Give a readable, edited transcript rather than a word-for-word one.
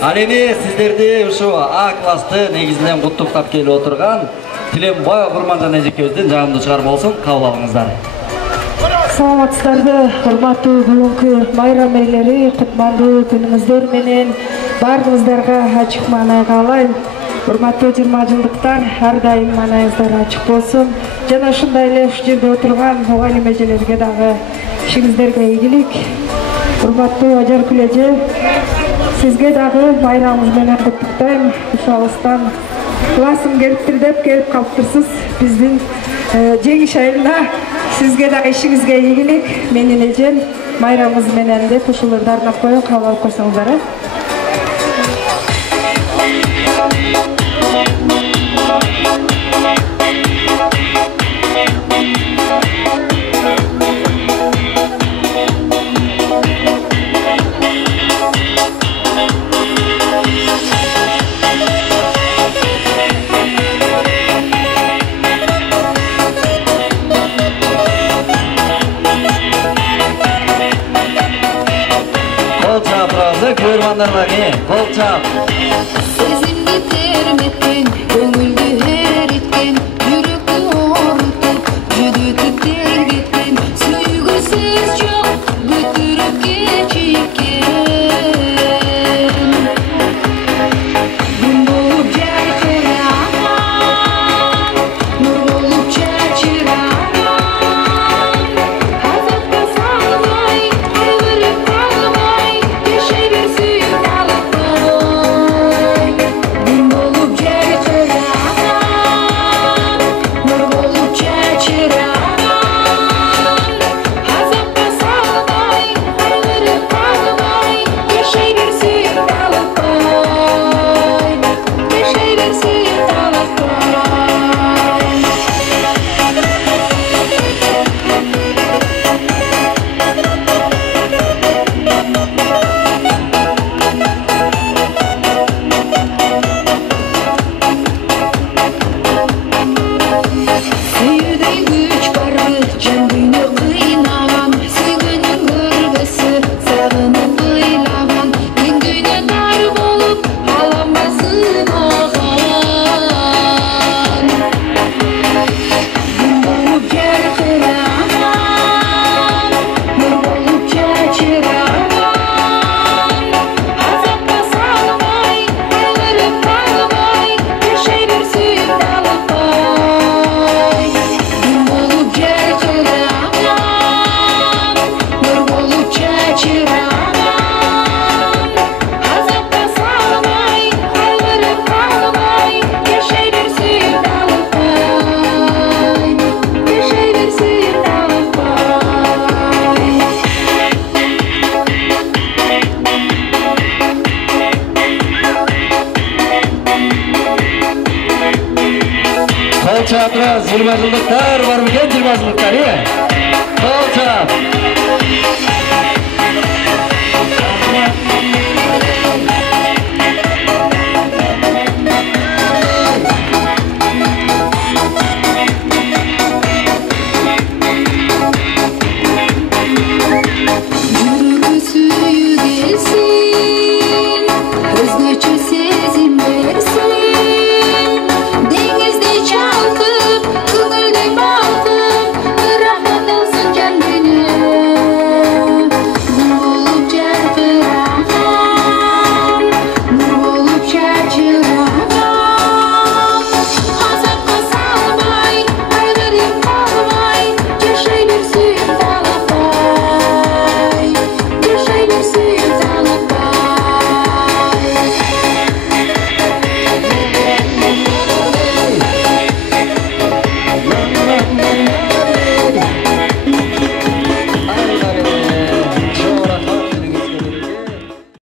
Ал эми сиздерди ушу А классты негизинен куттуктап келип отурган Тилембай Курманжан эжекебиздин жагымдуу чыгарма болсун, кабыл алыңыздар. Саламатсыздарбы, урматтуу бүгүнкү майрам ээлери, кутмандуу күнүңүздөр менен баарыңыздарга ачык маанай каалайм. Урматтуу 20 жылдыктар, ар дайым маанайыңыздар ачык болсун. Жана ушундай эле ушу жерде отурган мугалим эжелерге дагы ишиңиздерге ийгилик. Урматтуу Ажаркүл эже, сизге дагы майрамыңыз менен куттуктайм. Ушу алыстан классым келиптир деп келип калыптырсыз. Биздин жеңиш айында сизге дагы ишиңизге ийгилик. Менин эжем майрамыңыз менен деп ушуларды арнап коюн, кабыл алып койсоңуздар. Көрмандарга кол чап. Сезимди терметкен, көңүлдү эриткен, жүрөктү оорутуп, жүдүтүп тербеткен, сүйгүн сез жок, бүтүрүп кечиккен. Күн болуп жаркыраган, нур болуп чачыраган, азапка салбай, кайгырып калбай, жашай берсин. Çapraz 20 жылдыктар бар мекен 20 жылдыктар, Кол чап.